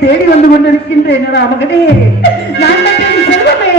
தேடி வந்து கொண்டிருக்கின்றேன் மகனே. நான் செல்வமே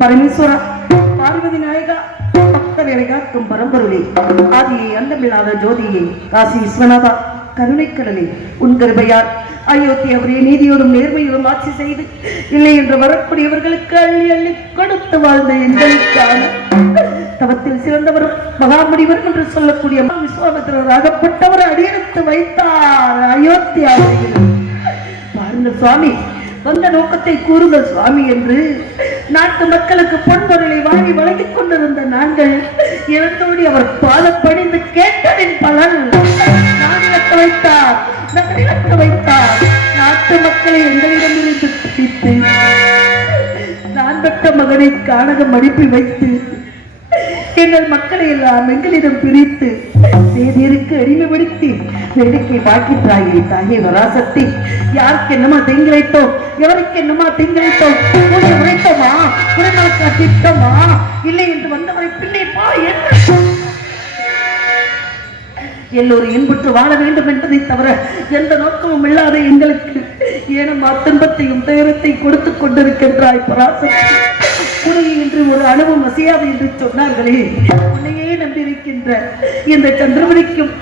பரமேஸ்வரா, பார்வதி நாயகா, பக்தர்களை காக்கும் பரம்பொருளே, ஆதியை அந்தமில்லாத ஜோதியை, காசி விஸ்வநாதா, கருணைக்கடலே, உன் கருபையால் அயோத்தியவரே நீதியோடும் நேர்மையோடும் ஆட்சி செய்து இல்லை என்று வரக்கூடியவர்களுக்கு அள்ளி அள்ளி கொடுத்து வாழ்ந்த எங்களுக்கான தவத்தில் சிறந்தவரும் மகாமுனிவர் என்று சொல்லக்கூடிய விஸ்வாமித்திரர் அகப்பட்டவர் அடியெடுத்து வைத்தார் அயோத்தியாவில். பாருங்கள் சுவாமி, வந்த நோக்கத்தை கூறுங்கள் சுவாமி என்று நாட்டு மக்களுக்கு பொன்பொருளை வாங்கி வழங்கிக் கொண்டிருந்த நாங்கள் இறந்தோடி அவர் பாத பணிந்து கேட்டதின் பலன் நாடு வைத்தார், நகரிழக்க வைத்தார். நாட்டு மக்களை எங்களிடமிருந்து பிரித்து நான் பெற்ற மகனை கானகம் அனுப்பி வைத்து எங்கள் மக்களை எல்லாம் எங்களிடம் பிரித்து சேதியருக்கு அடிமைப்படுத்தி வேடிக்கை பார்க்கின்றாயே தாயே வராசக்தி. யாருக்கு என்னமா தீங்கிழைத்தோம், எவருக்கு என்னமா தீங்கிழைத்தோம், உழைத்தோமா, குறைநாட்கா திட்டமா, இல்லை என்று வந்தவரை பிள்ளை பா என்று எல்லோரும் இன்புற்று வாழ வேண்டும் என்பதை தவிர எந்த நோக்கமும் இல்லாத எங்களுக்கு ஏனம்மா துன்பத்தையும் துயரத்தை கொடுத்துக் கொண்டிருக்கின்றாய் பராசக்தி. உன்னை என்று ஒரு அணுவும் வசியாது என்று சொன்னார்களே, உன்னையே நம்பியிருக்கின்ற இந்த சந்திரமணிக்கும்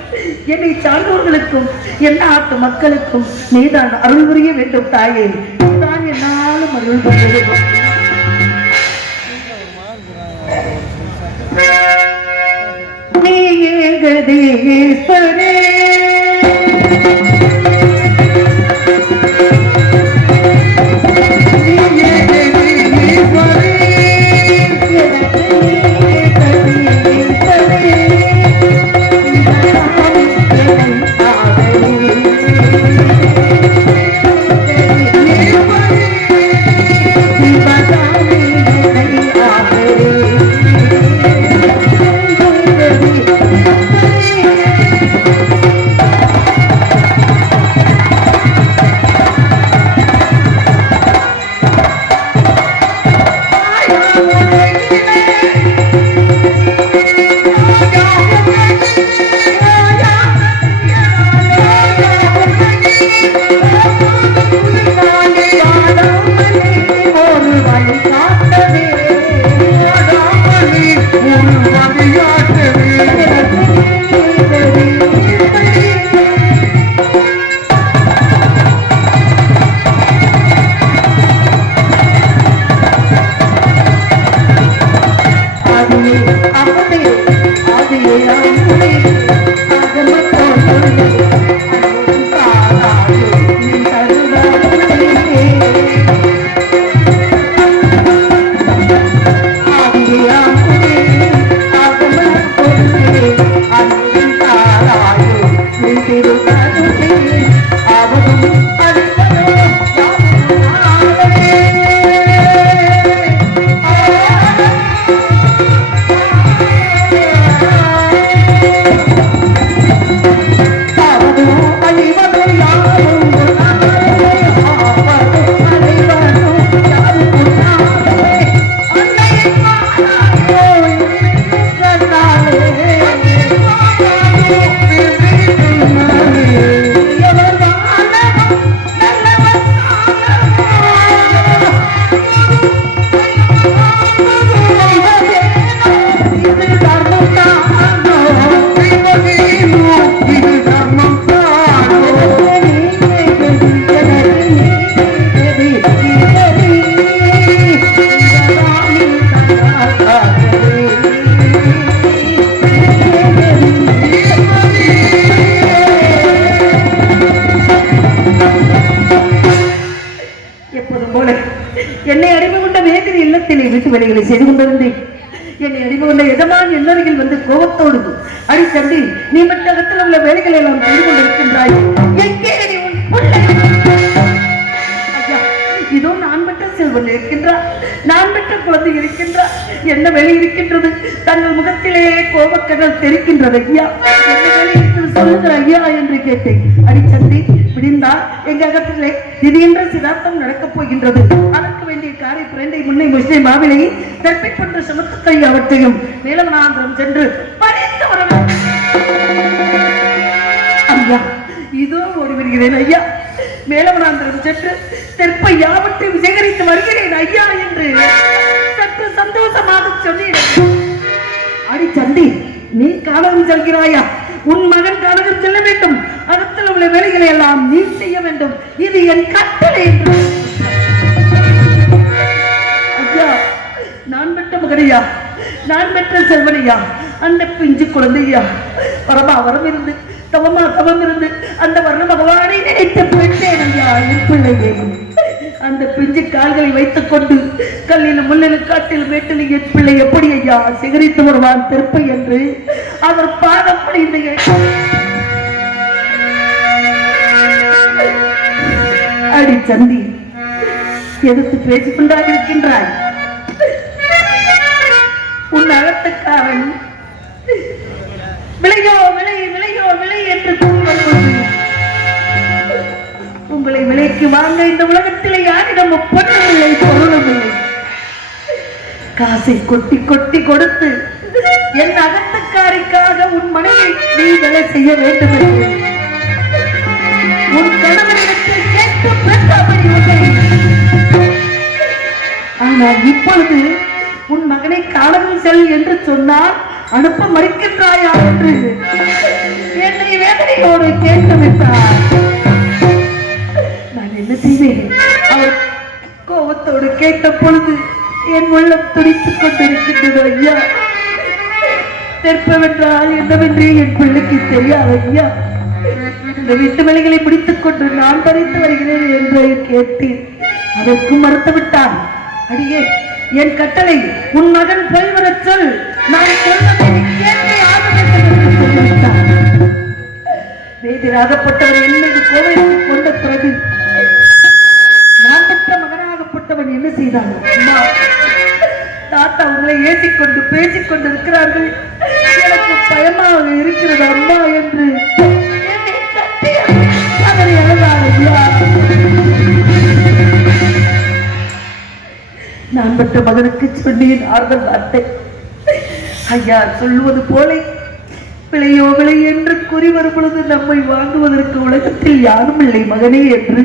என்னை சார்ந்தவர்களுக்கும் என் நாட்டு மக்களுக்கும் நீதான் அருள் புரிய வேண்டும் தாயே. நான் என்னாலும் அருள் புரிய வேண்டும். நீ ஏகதேஸ்வரே போல என்னை அறிவு கொண்ட மேகரி இல்லத்திலே வீட்டு வேலைகளை செய்து கொண்டிருந்தேன். என்னை அறிவு கொண்ட எஜமான் என்னருகில் வந்து கோபத்தோடு அடி தம்பி, நீ மற்ற அகத்தில் உள்ள வேலைகளை எல்லாம் செய்து கொண்டிருக்கின்றாய். எங்கே நீ உன் பிள்ளை? ஐயா, இதோ நான் பெற்ற செல்வன் இருக்கின்றார், நான் பெற்ற குழந்தை இருக்கின்றார், என்ன வேலை இருக்கின்றது? தங்கள் முகத்திலேயே கோபக்கடல் தெரிக்கின்றது. ஐயா, என்ன வேலை இருக்கிறது சொல்லுங்கள் ஐயா என்று கேட்டேன். அடிச்சந்தி, விடிந்தால் எங்க அகத்திலே திடீரென்ற சிதார்த்தம் நடக்கப் போகின்றது. அதற்கு வேண்டிய காரை பிரண்டை முன்னை முஸ்லிம் மாவிலையை தற்பிப்பட்ட சமத்துக்கை அவற்றையும் மேலவனாந்திரம் சென்று படித்து வர ஐயா, இதோ ஓடி வருகிறேன் ஐயா. மேலவனாந்திரம் சென்று தெற்பை யாவற்றையும் சேகரித்து வருகிறேன் ஐயா என்று சற்று சந்தோஷமாக சொன்னேன். அடிச்சந்தி, நீ காணகம் செல்கிறாயா? உன் மகன் காணகம் செல்ல வேண்டும். அகத்தில் உள்ள வேலைகளை எல்லாம் நீ செய்ய வேண்டும். இது என் கட்டளை என்று. ஐயா, நான் பெற்ற மகனையா, நான் பெற்ற செல்வனையா, அந்த பிஞ்சு குழந்தையா வரமா வரம் இருந்து தவமா தவம் இருந்து அந்த வர்ண பகவானை நினைத்து பெற்றேன் ஐயா என் பிள்ளையே. அந்த பிஞ்சு கால்களை வைத்துக் கொண்டு கல்லிலும் முள்ளிலும் காட்டில் மேட்டில் என் பிள்ளை எப்படி ஐயா சிகரித்து வருவான் தெற்பை என்று அவர் பாதம் பணிந்து அடி சந்தி, எதிர்த்து பேசிக் கொண்டாக இருக்கின்றாய். உன் அகத்துக்காரன் விளையோ விளை விளையோ விளை என்று கூறுவது உங்களை விலைக்கு வாங்க இந்த உலகத்திலே யாரிடம் பொண்ணும் இல்லை, பொருளும் இல்லை. காசை கொட்டி கொட்டி கொடுத்து என் அகத்துக்காரிக்காக உன் மனைவி நீ வேலை செய்ய வேண்டும் என்று உன் கணவனிடத்தில் கேட்டு பெற்றபடி உன்னை. ஆனால் இப்பொழுது உன் மகனை காணகம் செல் என்று சொன்னால் அனுப்ப மறுக்கின்றாயா என்று என்னை வேதனையோடு கேட்டுவிட்டார். நான் என்ன செய்வேன்? அவர் கோபத்தோடு கேட்ட பொழுது என் உள்ளம் துடித்துக் கொண்டிருக்கின்றது. ஐயா, தெற்பவென்றால் என்னவென்று என் பிள்ளைக்கு தெரியாது. ஐயா, இந்த வீட்டு வேலைகளை முடித்துக் கொண்டு நான் பறித்து வருகிறேன் என்று கேட்டேன். அதற்கு மறுத்து விட்டான். அடியே, என் கட்டளை உன் மகன் போய்வர சொல், நான் சொல்வதை கேட்டு சொல்லிவிட்டான். வேதிராகப்பட்டவர் என் மீது கோவைக்கு கொண்ட பிறகு நான் பெற்ற மகனாகப்பட்டவன் என்ன செய்தான்? தாத்தா உங்களை ஏற்றிக்கொண்டு பேசிக் கொண்டு இருக்கிறார்கள், எனக்கு பயமாக இருக்கிறது அம்மா என்று அவரை நான் பெற்ற மகனுக்கு சொன்னேன் ஆறுதல் வார்த்தை. ஐயா சொல்லுவது போல விளையோ விளை என்று கூறி வரும் பொழுது நம்மை வாங்குவதற்கு உலகத்தில் யாரும் இல்லை மகனே என்று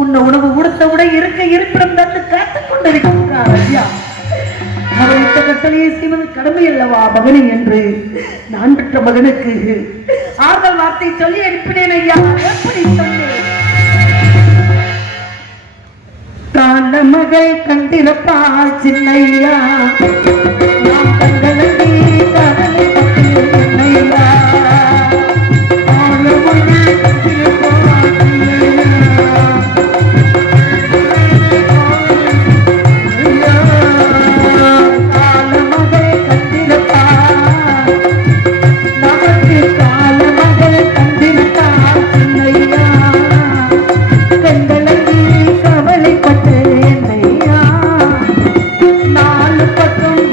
உன்னை உணவு கொடுத்த உடை இருக்க இருப்பிடம் தந்து காத்துக் கொண்டிருக்கிறார். ஐயா, அவர் இந்த கட்டளையை செய்வது கடமை அல்லவா மகனே என்று நான் பெற்ற மகனுக்கு ஆறுதல் வார்த்தை சொல்லி அனுப்பினேன். ஐயா, எப்படி சொன்னேன்? காண மகள் கண்டிருப்பா சின்னையா, நாம் கண்டனடி கடலை பற்றி என்னையா, நாலு பக்கம்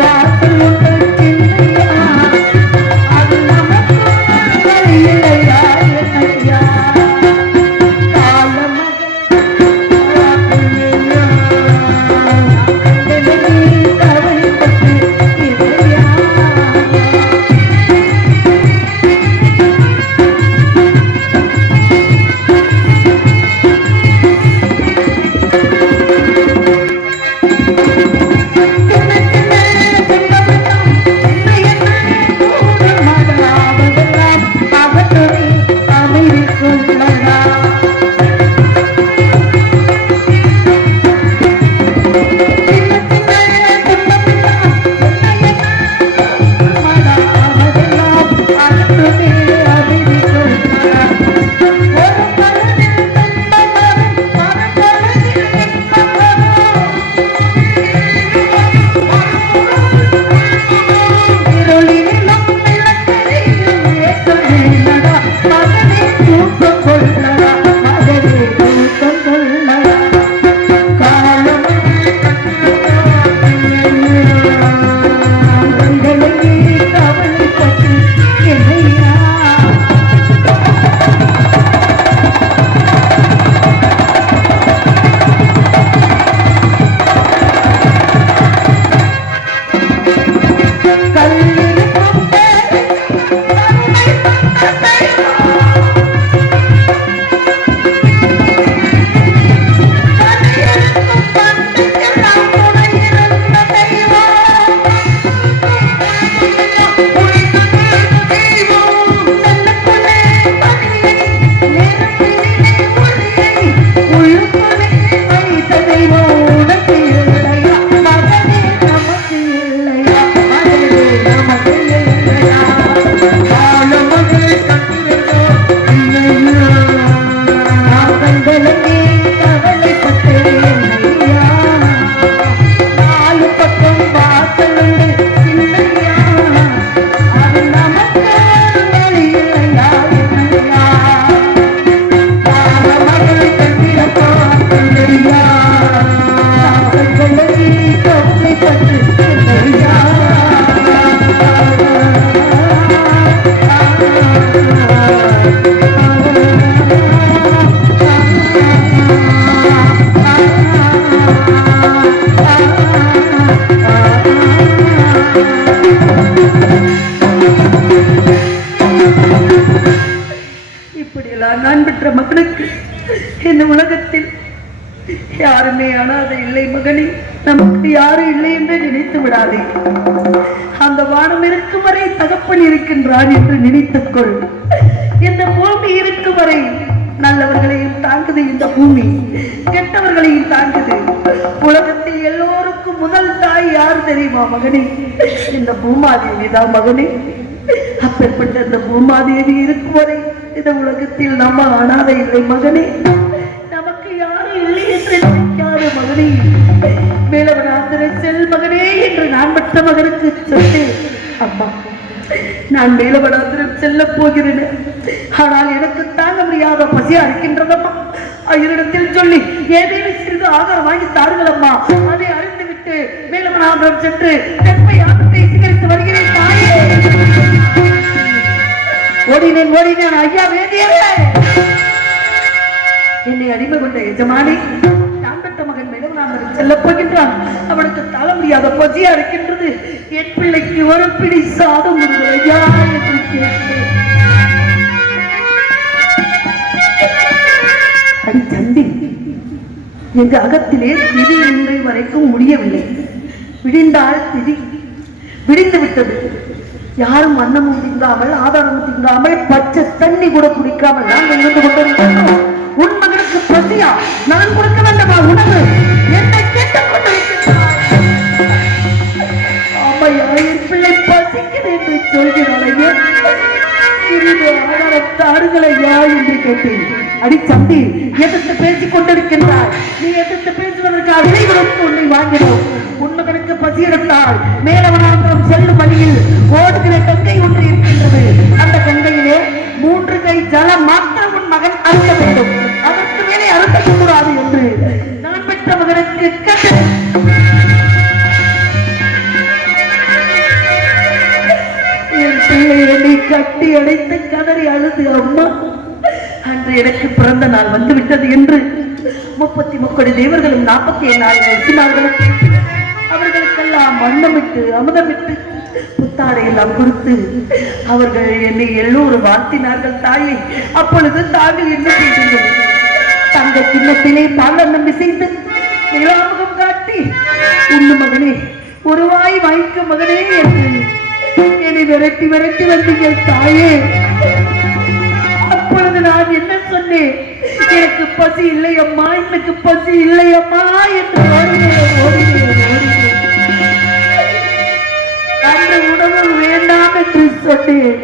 யாருமே அனாதை இல்லை மகனே. நமக்கு யாரும் இல்லை என்று நினைத்து விடாதே. அந்த வானம் இருக்கும் வரை தகப்பன் இருக்கின்றான் என்று நினைத்துக் கொள். இந்த பூமி இருக்கும் வரை நல்லவர்களையும் தாங்குது இந்த பூமி, கெட்டவர்களையும் தாங்குது. உலகத்தில் எல்லோருக்கும் முதல் தாய் யார் தெரியுமா மகனே? இந்த பூமாதேவி தான் மகனே. அப்பேற்பட்ட இந்த பூமாதேவி இருக்கும் வரை இந்த உலகத்தில் நம்ம அனாதை இல்லை மகனே. நமக்கு யாரும் இல்லை என்று நினைக்காத மகனே. மேலவனாந்திர செல் மகனே என்று நான் மற்ற மகனுக்கு சொன்னேன். அம்மா, நான் மேலவனாந்திரம் செல்ல போகிறேன். ஆனால் எனக்கு தாங்க முடியாத பசியா இருக்கின்றதம்மா. ஐயரிடத்தில் சொல்லி ஏதேனும் சிறிது ஆகாரம் வாங்கி தாருங்கள் அம்மா. அதை அறிந்து விட்டு மேலவனாந்திரம் சென்று கற்பை யாகத்தை சிகரித்து வருகிறேன் தாயே. ஓடினேன் ஐயா வேண்டியவே. என்னை அடிமை கொண்ட எஜமானி நான் பெற்ற மகன் மேலவனாந்திரம் செல்ல போகின்றான். அவனுக்கு தாழ முடியாத பசியா இருக்கின்றது. என் பிள்ளைக்கு ஒரு பிடி சாதம் ஐயா என்று கேட்கிறேன். அடி சண்டி, எங்க அகத்திலே திதி இன்றை வரைக்கும் முடியவில்லை. விடிந்தால் திதி விடிந்து விட்டது. யாரும் அன்னமும் திங்காமல் ஆதாரமும் திங்காமல் பச்சை தண்ணி கூட குடிக்காமல் நான் இருந்து கொண்டிருக்கிறோம். உன் மகனுக்கு பசியா? நான் கொடுக்க வேண்டுமா உணவு? என்னை கேட்டுக் கொண்டிருக்கிறார். ஆமையா, என் பிள்ளை பசிக்குது என்று சொல்கிறாளையே. சிறிது ஆதாரம் தாருங்களையா என்று கேட்டேன். அடி சந்தி, எதிர்த்து பேசிக் கொண்டிருக்கின்றார். நீ எதிர்த்து பேசுவதற்காக விலை கொடுத்து உன்னை வாங்கினோம். உன் மகனுக்கு பசி எடுத்தால் மேலவனாந்திரம் செல்லும் வழியில் ஓடுகிற கங்கை ஒன்று இருக்கின்றது. அந்த கங்கையிலே 3 கை ஜலம் மாத்திரம் உன் மகன் அருந்த வேண்டும். அதற்கு மேலே அருந்தக்கூடாது என்று நான் பெற்ற மகனுக்கு கேட்டு என் பிள்ளை என்னை கட்டி அடைத்து கதறி அழுது, அம்மா அன்று எனக்கு பிறந்த நாள் வந்துவிட்டது என்று 33 தேவர்களும் 47 வெற்றினார்களும் அவர்களுக்கெல்லாம் அன்னமிட்டு அமுதமிட்டு புத்தாடை எல்லாம் கொடுத்து அவர்கள் என்னை எல்லோரும் வாழ்த்தினார்கள் தாயை. அப்பொழுது தாங்கள் என்ன செய்தீர்கள்? தங்க கிண்ணத்திலே பாலன்னம் விசைத்து நிலாமுகம் காட்டி உண்ணு மகனே, ஒரு வாய் வாய்க்கு மகனே என்று என்னை விரட்டி விரட்டி வந்தீர்கள் தாயே. அப்பொழுது நான் என்ன சொன்னேன்? எனக்கு பசி இல்லை அம்மா, எனக்கு பசி இல்லை அம்மா என்று ஓடினேன். அன்று உணவு வேண்டாம் என்று சொன்னேன்.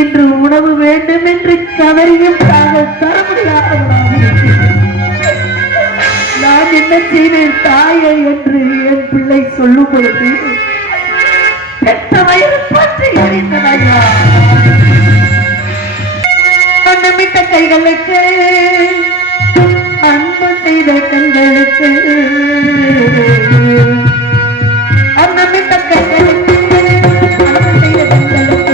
இன்று உணவு வேண்டும் என்று கவரியும் தாங்கள் தர முடியாதவனாக நான் என்ன செய்வேன் தாயை என்று என் பிள்ளை சொல்லும் பொழுது பெற்ற வயிறு பற்றி எறிந்தனையா. அன்னமிட்ட கைகளுக்கு அன்பு செய்த கண்களுக்கு அன்னமிட்ட கைகளுக்கு அன்பு செய்த கண்களுக்கு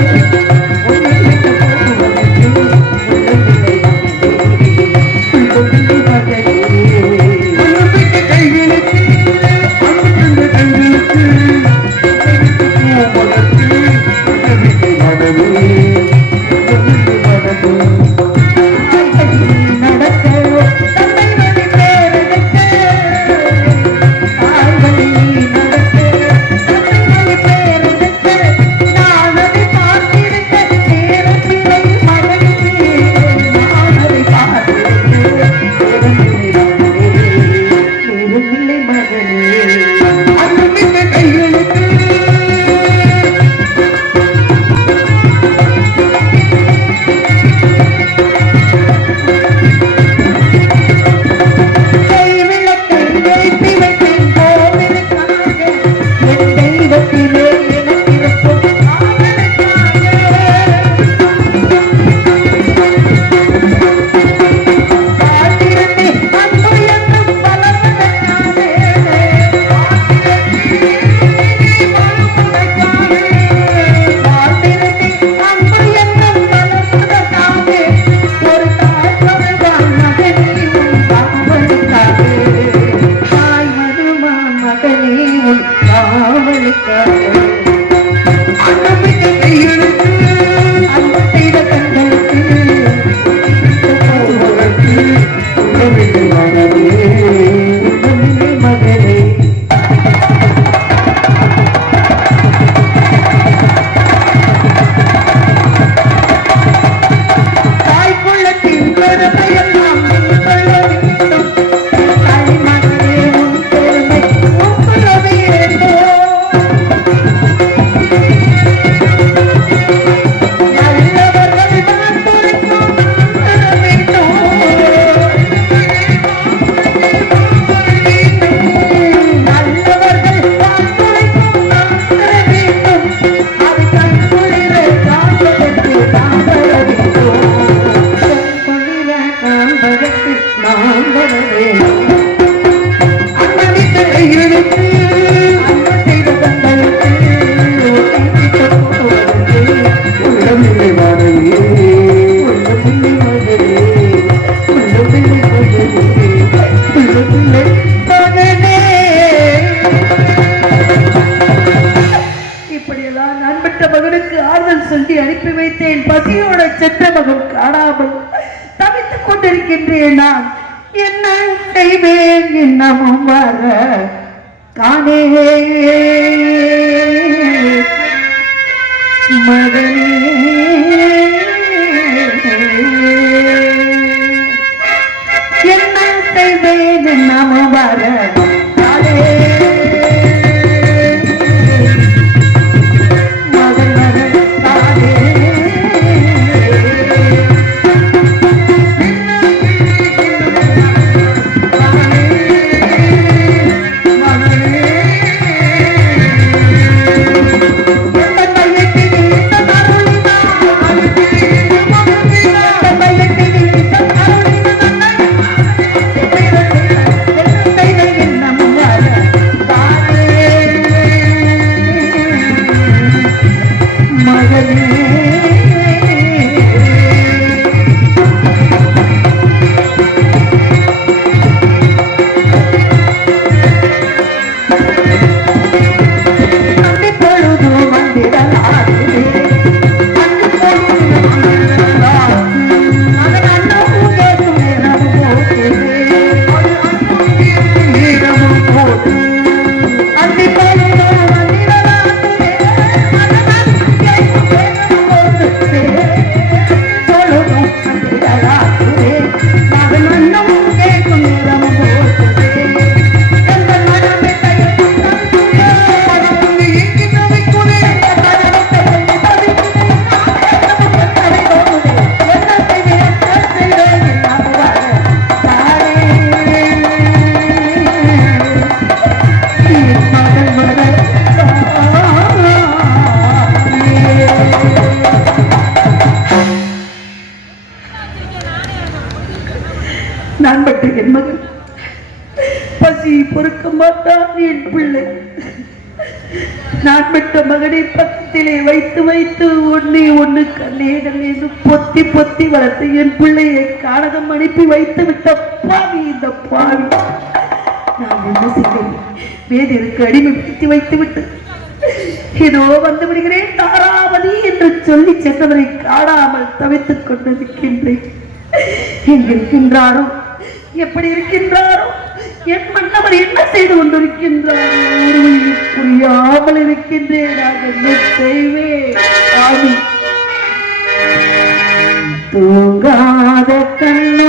Thank you. இருக்கு அன்பு செய்த தங்களுக்கு உள்ளமில்லை மாணவி உள்ளமில்லை மகனே உள்ளமில்லை மகனே உள்ளமில்லை மகனே. இப்படியெல்லாம் நான் பெற்ற மகனுக்கு ஆறுதல் சொல்லி அனுப்பி வைத்தேன். பசியோட சென்ற மகன் காணாமல் தவித்துக் கொண்டிருக்கின்றேன். நான் என்ன செய்வேன் இன்னமும் வர காணே மகனே. என்ன செய்வேன் இன்னமும் வர காணே மகன் வர காணே. நான் பட்ட என் மகன் பசி பொறுக்க மாட்டான் என் பிள்ளை. நான் பெற்ற மகனை பக்கத்திலே வைத்து வைத்து ஒண்ணு கண்ணேகள் என்று பொத்தி பொத்தி வளர்த்து என் பிள்ளையை கானகம் அனுப்பி வைத்து விட்ட பாவி இந்த பாவி. நான் என்ன செய்வேன்? வேதிற்கு அடிமைப்படுத்தி வைத்து விட்டு இதோ வந்து விடுகிறேன் தாராவதி என்று சொல்லி சென்றவரை காணாமல் தவித்துக் கொண்டிருக்கின்றேன். எங்கிருக்கின்றாரோ எப்படி இருக்கின்றாரோ என் மன்னவர் என்ன செய்து கொண்டிருக்கின்றாரோ புரியாமல் இருக்கின்றேன். நான் என்ன செய்வேன்? தூங்காத கண்ண